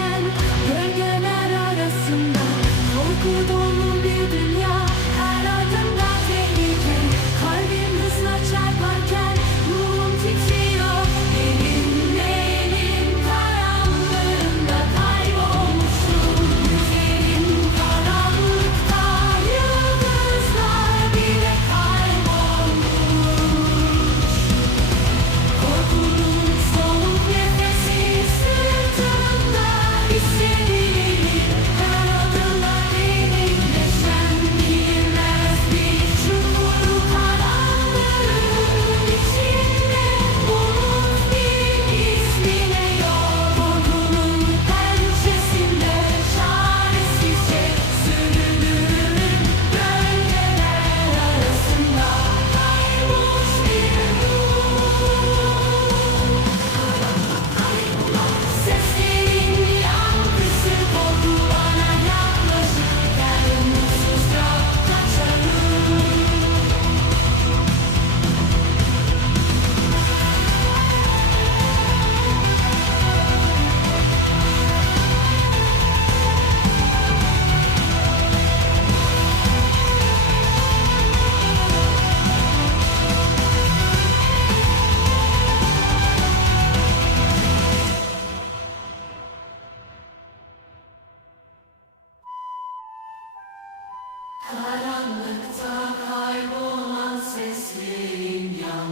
and Karanlıkta kaybolan seslerin yan.